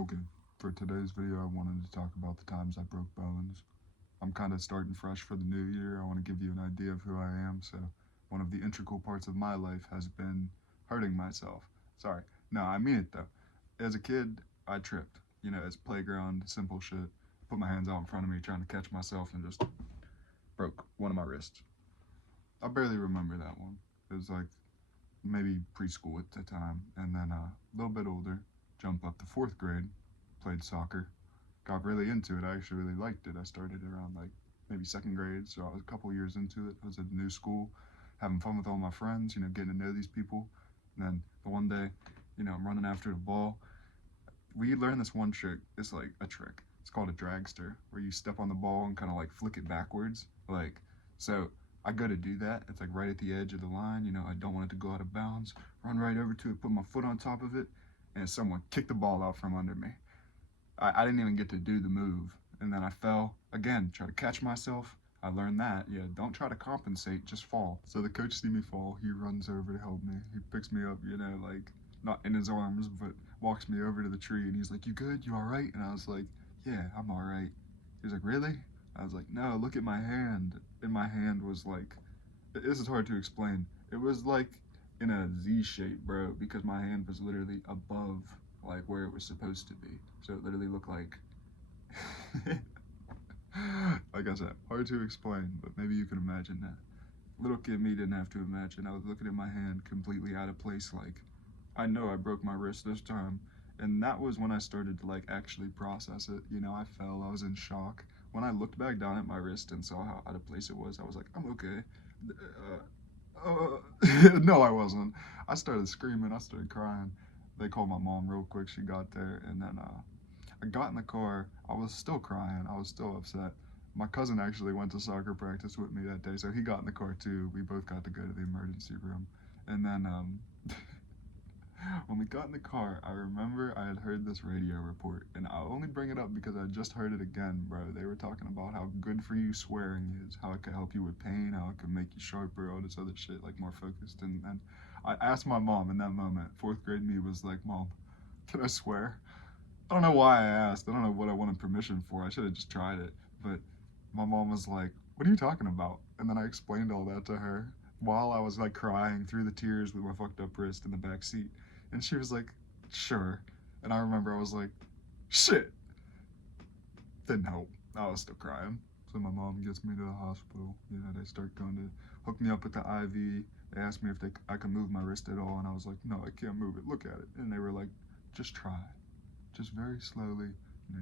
Okay, for today's video, I wanted to talk about the times I broke bones. I'm kind of starting fresh for the new year. I want to give you an idea of who I am. So, one of the integral parts of my life has been hurting myself. Sorry. No, I mean it though. As a kid, I tripped. As playground, simple shit. Put my hands out in front of me trying to catch myself and just broke one of my wrists. I barely remember that one. It was like maybe preschool at the time. And then a little bit older, jump up to fourth grade, played soccer, got really into it. I actually really liked it. I started around like maybe second grade, so I was a couple years into it. I was at a new school, having fun with all my friends, getting to know these people. And then the one day, I'm running after the ball. We learned this one trick. It's like a trick. It's called a dragster, where you step on the ball and kind of like flick it backwards. So I go to do that. It's like right at the edge of the line. I don't want it to go out of bounds. Run right over to it, put my foot on top of it, and someone kicked the ball out from under me. I didn't even get to do the move. And then I fell again, try to catch myself. I learned that, yeah, don't try to compensate, just fall. So the coach see me fall, he runs over to help me. He picks me up, like not in his arms, but walks me over to the tree and he's like, "You good? You all right?" And I was like, "Yeah, I'm all right." He's like, "Really?" I was like, "No, look at my hand." And my hand was like, this is hard to explain. It was like in a Z shape, bro, because my hand was literally above like where it was supposed to be. So it literally looked like like I said, hard to explain, but maybe you can imagine that. Little kid me didn't have to imagine. I was looking at my hand completely out of place, like I know I broke my wrist this time. And that was when I started to like actually process it. I fell, I was in shock. When I looked back down at my wrist and saw how out of place it was, I was like, I'm okay. No, I wasn't. I started screaming, I started crying. They called my mom real quick. She got there, and then I got in the car. I was still crying. I was still upset. My cousin actually went to soccer practice with me that day, so he got in the car too. We both got to go to the emergency room. And then when we got in the car, I remember I had heard this radio report, and I'll only bring it up because I just heard it again, bro. They were talking about how good for you swearing is, how it could help you with pain, how it could make you sharper, all this other shit, like more focused. And I asked my mom in that moment. Fourth grade me was like, "Mom, can I swear?" I don't know why I asked. I don't know what I wanted permission for. I should have just tried it. But my mom was like, "What are you talking about?" And then I explained all that to her while I was like crying through the tears with my fucked up wrist in the back seat. And she was like, "Sure." And I remember I was like, "Shit." Didn't help. I was still crying. So my mom gets me to the hospital. They start going to hook me up with the IV. They asked me if I could move my wrist at all. And I was like, "No, I can't move it. Look at it." And they were like, "Just try. Just very slowly,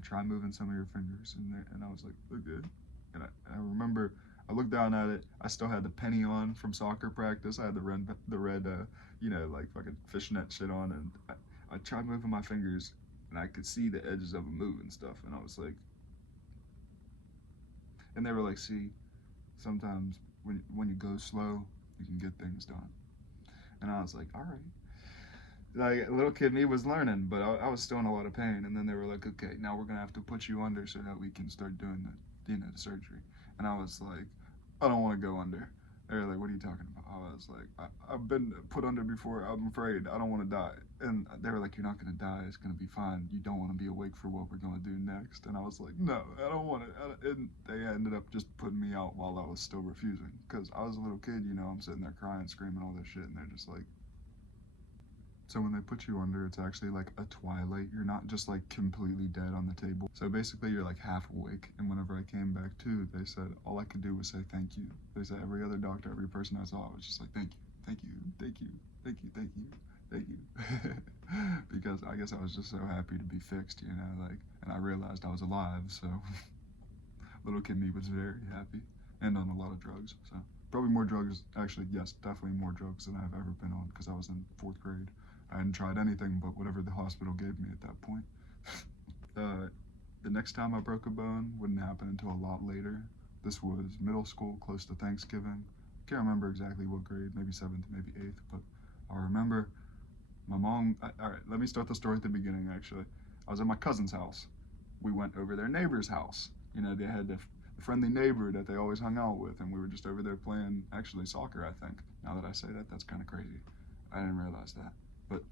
try moving some of your fingers." And I was like, "Okay." And I remember I looked down at it. I still had the penny on from soccer practice. I had the red, like fucking fishnet shit on, and I tried moving my fingers, and I could see the edges of them move and stuff. And I was like, and they were like, "See, sometimes when you go slow, you can get things done." And I was like, "All right." Like little kid me was learning, but I was still in a lot of pain. And then they were like, "Okay, now we're gonna have to put you under so that we can start doing the surgery." And I was like, "I don't want to go under." They were like, "What are you talking about?" I was like, I've been put under before. I'm afraid. I don't want to die." And they were like, "You're not gonna die. It's gonna be fine. You don't want to be awake for what we're gonna do next." And I was like, "No, I don't want it." And they ended up just putting me out while I was still refusing, because I was a little kid. I'm sitting there crying, screaming all this shit, and they're just like, so when they put you under, it's actually like a twilight. You're not just like completely dead on the table. So basically you're like half awake. And whenever I came back to, they said all I could do was say thank you. They said every other doctor, every person I saw was just like, "Thank you, thank you, thank you, thank you, thank you, thank you." Because I guess I was just so happy to be fixed, like, and I realized I was alive. So little kid me was very happy and on a lot of drugs. So probably more drugs, actually, yes, definitely more drugs than I've ever been on, because I was in fourth grade. I hadn't tried anything but whatever the hospital gave me at that point. uh, the next time I broke a bone wouldn't happen until a lot later. This was middle school, close to Thanksgiving. Can't remember exactly what grade, maybe seventh, maybe eighth, but I remember my mom. All right, let me start the story at the beginning, actually. I was at my cousin's house. We went over their neighbor's house. They had the friendly neighbor that they always hung out with, and we were just over there playing, actually, soccer, I think. Now that I say that, that's kind of crazy. I didn't realize that. But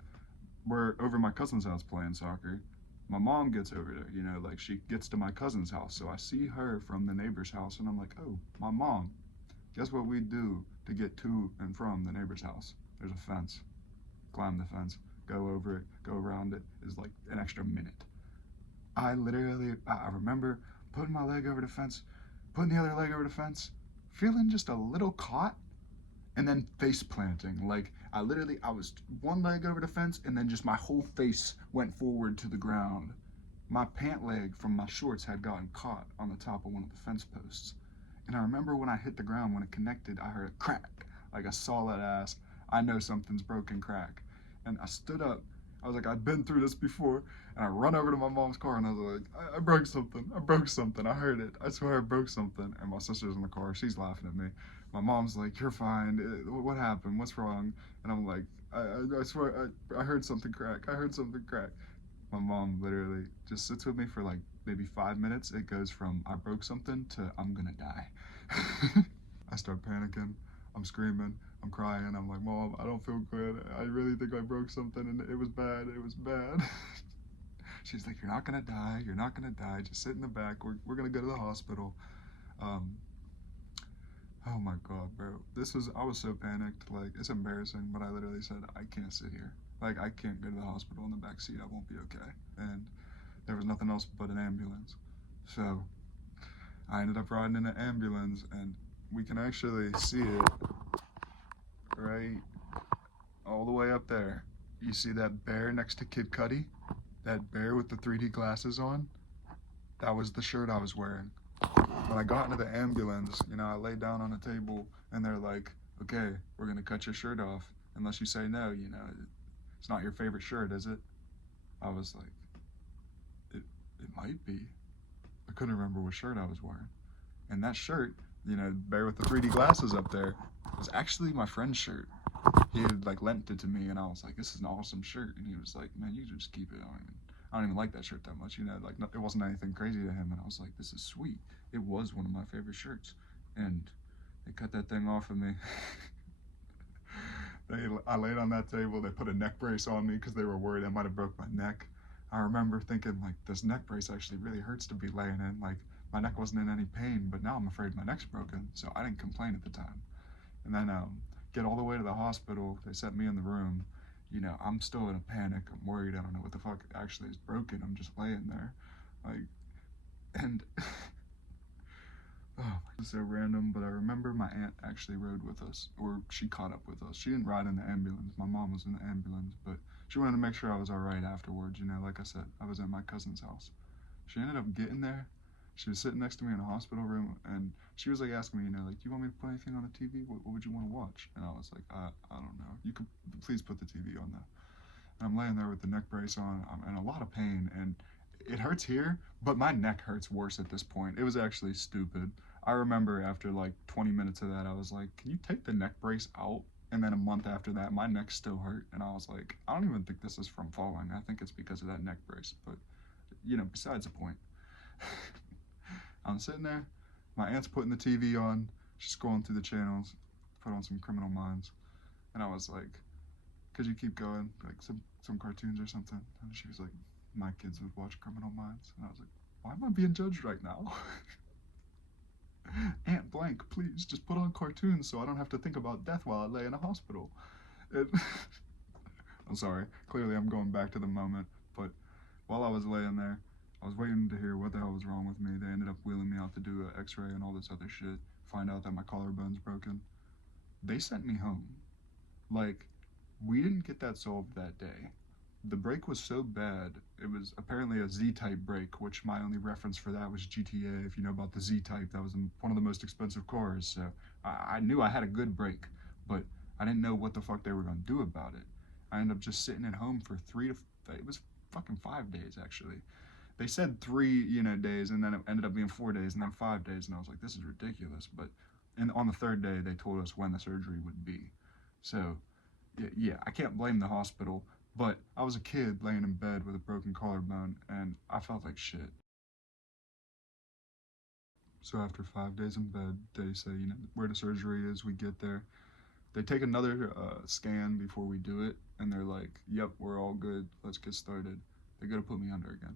we're over my cousin's house playing soccer. My mom gets over there, you know, like she gets to my cousin's house. So I see her from the neighbor's house and I'm like, oh, my mom. Guess what we do to get to and from the neighbor's house? There's a fence. Climb the fence, go over it, go around it is like an extra minute. I remember putting my leg over the fence, putting the other leg over the fence, feeling just a little caught, and then face planting. Like I was one leg over the fence, and then just my whole face went forward to the ground. My pant leg from my shorts had gotten caught on the top of one of the fence posts. And I remember when I hit the ground, when it connected, I heard a crack, like a solid ass, I know something's broken crack. And I stood up. I was like, I've been through this before. And I run over to my mom's car and I was like, I broke something. I broke something. I heard it. I swear I broke something. And my sister's in the car. She's laughing at me. My mom's like, you're fine. What happened? What's wrong? And I'm like, I swear I heard something crack. I heard something crack. My mom literally just sits with me for like maybe 5 minutes. It goes from I broke something to I'm gonna die. I start panicking. I'm screaming. I'm crying. I'm like, Mom, I don't feel good. I really think I broke something and it was bad. It was bad. She's like, you're not gonna die. You're not gonna die. Just sit in the back. We're gonna go to the hospital. Um, oh my God, bro. I was so panicked. Like, it's embarrassing, but I literally said, I can't sit here. Like, I can't go to the hospital in the back seat. I won't be okay. And there was nothing else but an ambulance. So I ended up riding in an ambulance, and we can actually see it right all the way up there. You see that bear next to Kid Cudi? That bear with the 3D glasses on? That was the shirt I was wearing. When I got into the ambulance, you know, I laid down on a table and they're like, okay, we're gonna cut your shirt off unless you say no, you know, it's not your favorite shirt, is it? I was like, it might be. I couldn't remember what shirt I was wearing. And that shirt, you know, bear with the 3D glasses up there, was actually my friend's shirt. He had like lent it to me and I was like, this is an awesome shirt. And he was like, man, you just keep it. I don't even like that shirt that much, you know, like it wasn't anything crazy to him. And I was like, this is sweet. It was one of my favorite shirts. And they cut that thing off of me. I laid on that table. They put a neck brace on me because they were worried I might have broke my neck. I remember thinking like this neck brace actually really hurts to be laying in. Like my neck wasn't in any pain, but now I'm afraid my neck's broken. So I didn't complain at the time. And then get all the way to the hospital. They set me in the room. You know, I'm still in a panic. I'm worried. I don't know what the fuck actually is broken. I'm just laying there, like, and oh, it's so random. But I remember my aunt actually rode with us, or she caught up with us. She didn't ride in the ambulance. My mom was in the ambulance, but she wanted to make sure I was all right afterwards. You know, like I said, I was at my cousin's house. She ended up getting there. She was sitting next to me in a hospital room, and she was like asking me, you know, like, do you want me to put anything on the TV? What would you want to watch? And I was like, I don't know. You could please put the TV on though. And I'm laying there with the neck brace on. I'm in a lot of pain, and it hurts here, but my neck hurts worse at this point. It was actually stupid. I remember after like 20 minutes of that, I was like, can you take the neck brace out? And then a month after that, my neck still hurt, and I was like, I don't even think this is from falling. I think it's because of that neck brace. But you know, besides the point. I'm sitting there, my aunt's putting the TV on, she's scrolling through the channels, put on some Criminal Minds, and I was like, could you keep going, like some cartoons or something? And she was like, my kids would watch Criminal Minds, and I was like, why am I being judged right now? Aunt Blank, please, just put on cartoons so I don't have to think about death while I lay in a hospital. And I'm sorry, clearly I'm going back to the moment, but while I was laying there, I was waiting to hear what the hell was wrong with me. They ended up wheeling me out to do an x-ray and all this other shit, find out that my collarbone's broken. They sent me home. Like, we didn't get that solved that day. The break was so bad, it was apparently a Z-type break, which my only reference for that was GTA. If you know about the Z-type, that was one of the most expensive cars, so I knew I had a good break, but I didn't know what the fuck they were gonna do about it. I ended up just sitting at home for it was fucking 5 days actually. They said 3, you know, days, and then it ended up being 4 days, and then 5 days, and I was like, this is ridiculous. But and on the third day, they told us when the surgery would be. So, yeah, I can't blame the hospital, but I was a kid laying in bed with a broken collarbone, and I felt like shit. So after 5 days in bed, they say, you know, where the surgery is, we get there. They take another scan before we do it, and they're like, yep, we're all good, let's get started. They gotta put me under again.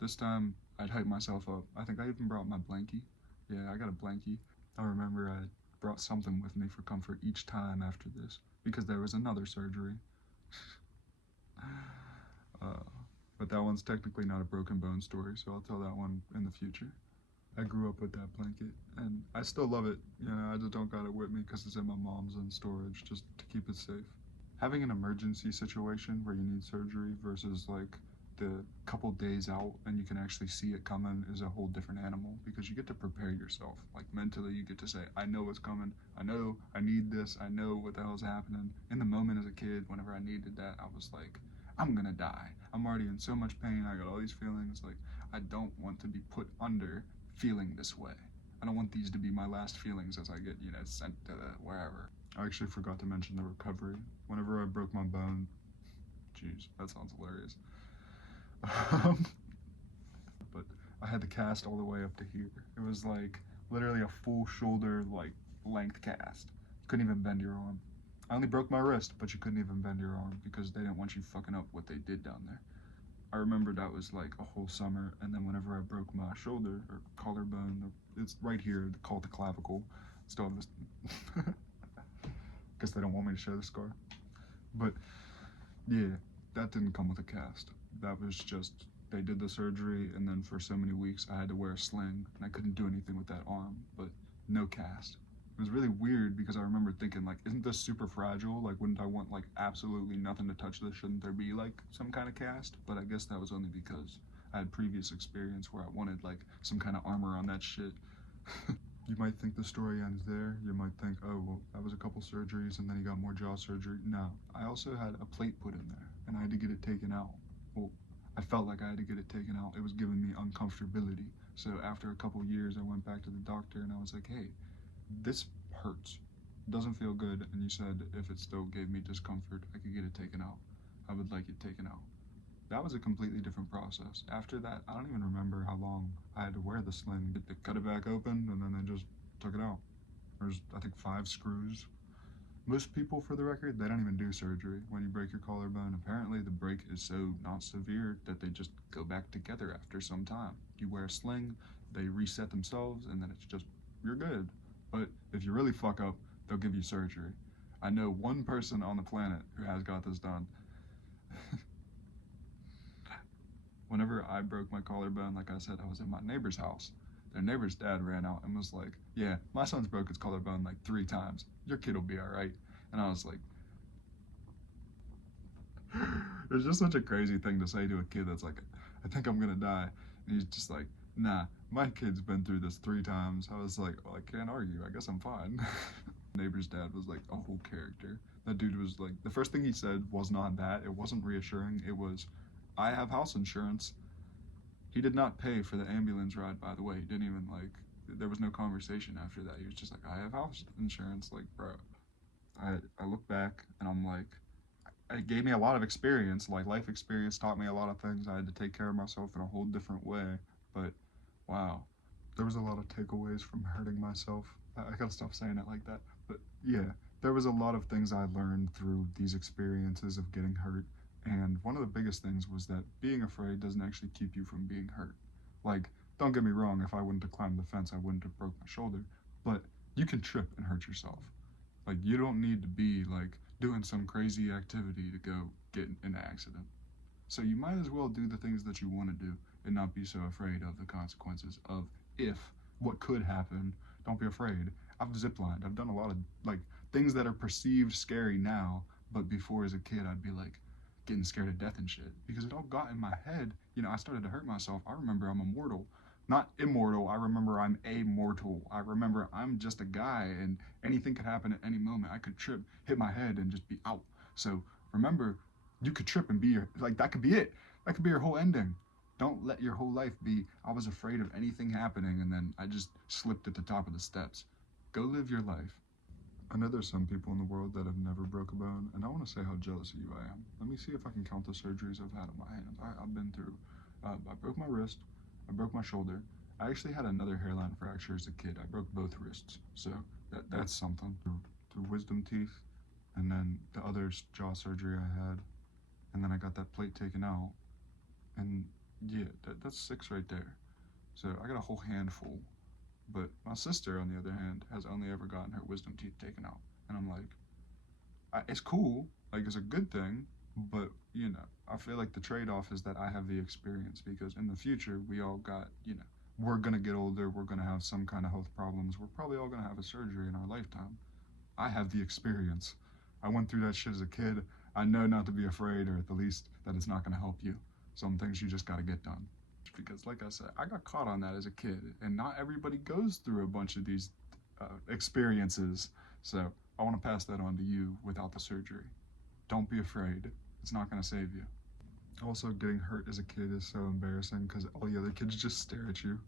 This time, I'd hype myself up. I think I even brought my blankie. Yeah, I got a blankie. I remember I brought something with me for comfort each time after this, because there was another surgery. uh, but that one's technically not a broken bone story, so I'll tell that one in the future. I grew up with that blanket, and I still love it. You know, I just don't got it with me because it's in my mom's in storage, just to keep it safe. Having an emergency situation where you need surgery versus like the couple days out and you can actually see it coming is a whole different animal, because you get to prepare yourself. Like mentally, you get to say, I know what's coming. I know I need this. I know what the hell's happening. In the moment as a kid, whenever I needed that, I was like, I'm gonna die. I'm already in so much pain. I got all these feelings. Like, I don't want to be put under feeling this way. I don't want these to be my last feelings as I get, sent to wherever. I actually forgot to mention the recovery. Whenever I broke my bone, jeez, that sounds hilarious. Um, but I had the cast all the way up to here. It was like literally a full shoulder like length cast. You couldn't even bend your arm. I only broke my wrist, but you couldn't even bend your arm because they didn't want you fucking up what they did down there. I remember that was like a whole summer, and then whenever I broke my shoulder or collarbone, it's right here, called the clavicle. Still have this. Guess they don't want me to show the scar. But yeah, that didn't come with a cast. That was just, they did the surgery, and then for so many weeks I had to wear a sling, and I couldn't do anything with that arm, but no cast. It was really weird because I remember thinking, like, isn't this super fragile? Like, wouldn't I want, like, absolutely nothing to touch this? Shouldn't there be, like, some kind of cast? But I guess that was only because I had previous experience where I wanted, like, some kind of armor on that shit. You might think the story ends there. You might think, oh, well, that was a couple surgeries and then he got more jaw surgery. No, I also had a plate put in there and I had to get it taken out. Well, I felt like I had to get it taken out. It was giving me uncomfortability. So after a couple years, I went back to the doctor and I was like, hey, this hurts. It doesn't feel good. And you said if it still gave me discomfort, I could get it taken out. I would like it taken out. That was a completely different process. After that, I don't even remember how long I had to wear the sling. They cut it back open and then they just took it out. There's, I think, 5 screws. Most people, for the record, they don't even do surgery when you break your collarbone. Apparently, the break is so not severe that they just go back together after some time. You wear a sling, they reset themselves, and then it's just, you're good. But if you really fuck up, they'll give you surgery. I know one person on the planet who has got this done. Whenever I broke my collarbone, like I said, I was in my neighbor's house. Their neighbor's dad ran out and was like, yeah, my son's broke his collarbone like 3 times. Your kid will be all right. And I was like, it's just such a crazy thing to say to a kid that's like, I think I'm gonna die. And he's just like, nah, my kid's been through this 3 times. I was like, well, I can't argue. I guess I'm fine. Neighbor's dad was like a whole character. That dude was like, the first thing he said was not that. It wasn't reassuring. It was, I have house insurance. He did not pay for the ambulance ride, by the way. He didn't even, like, there was no conversation after that. He was just like, I have house insurance. Like, bro. I look back and I'm like, it gave me a lot of experience. Like, life experience taught me a lot of things. I had to take care of myself in a whole different way. But, wow. There was a lot of takeaways from hurting myself. I gotta stop saying it like that. But, yeah. There was a lot of things I learned through these experiences of getting hurt. And one of the biggest things was that being afraid doesn't actually keep you from being hurt. Like, don't get me wrong, if I wouldn't have climbed the fence, I wouldn't have broke my shoulder. But you can trip and hurt yourself. Like, you don't need to be, like, doing some crazy activity to go get in an accident. So you might as well do the things that you want to do and not be so afraid of the consequences of if what could happen. Don't be afraid. I've ziplined. I've done a lot of, like, things that are perceived scary now, but before as a kid, I'd be like, getting scared to death and shit because it all got in my head. I started to hurt myself. I remember I'm immortal, not immortal. I remember I'm amortal. I remember I'm just a guy and anything could happen at any moment. I could trip, hit my head, and just be out. So remember, you could trip and be like, that could be it. That could be your whole ending. Don't let your whole life be, I was afraid of anything happening and then I just slipped at the top of the steps. Go live your life. I know there's some people in the world that have never broke a bone, and I want to say how jealous of you I am. Let me see if I can count the surgeries I've had on my hands. I've been through. I broke my wrist. I broke my shoulder. I actually had another hairline fracture as a kid. I broke both wrists, so that's something. Through wisdom teeth, and then the other jaw surgery I had, and then I got that plate taken out. Yeah, that's 6 right there. So I got a whole handful. But my sister, on the other hand, has only ever gotten her wisdom teeth taken out. And I'm like, it's cool, like it's a good thing, but I feel like the trade-off is that I have the experience because in the future we all got, we're gonna get older, we're gonna have some kind of health problems, we're probably all gonna have a surgery in our lifetime. I have the experience. I went through that shit as a kid. I know not to be afraid, or at the least that it's not gonna help you. Some things you just gotta get done. Because, like I said, I got caught on that as a kid, and not everybody goes through a bunch of these experiences. So I want to pass that on to you without the surgery. Don't be afraid. It's not going to save you. Also, getting hurt as a kid is so embarrassing because all the other kids just stare at you.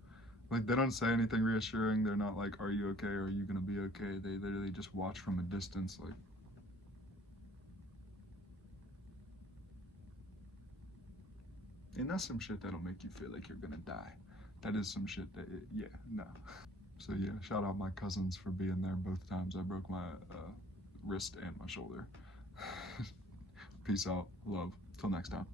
Like, they don't say anything reassuring. They're not like, are you okay? Or are you going to be okay? They literally just watch from a distance, like, and that's some shit that'll make you feel like you're going to die. That is some shit that, yeah, no. So, yeah, shout out my cousins for being there both times I broke my wrist and my shoulder. Peace out. Love. Till next time.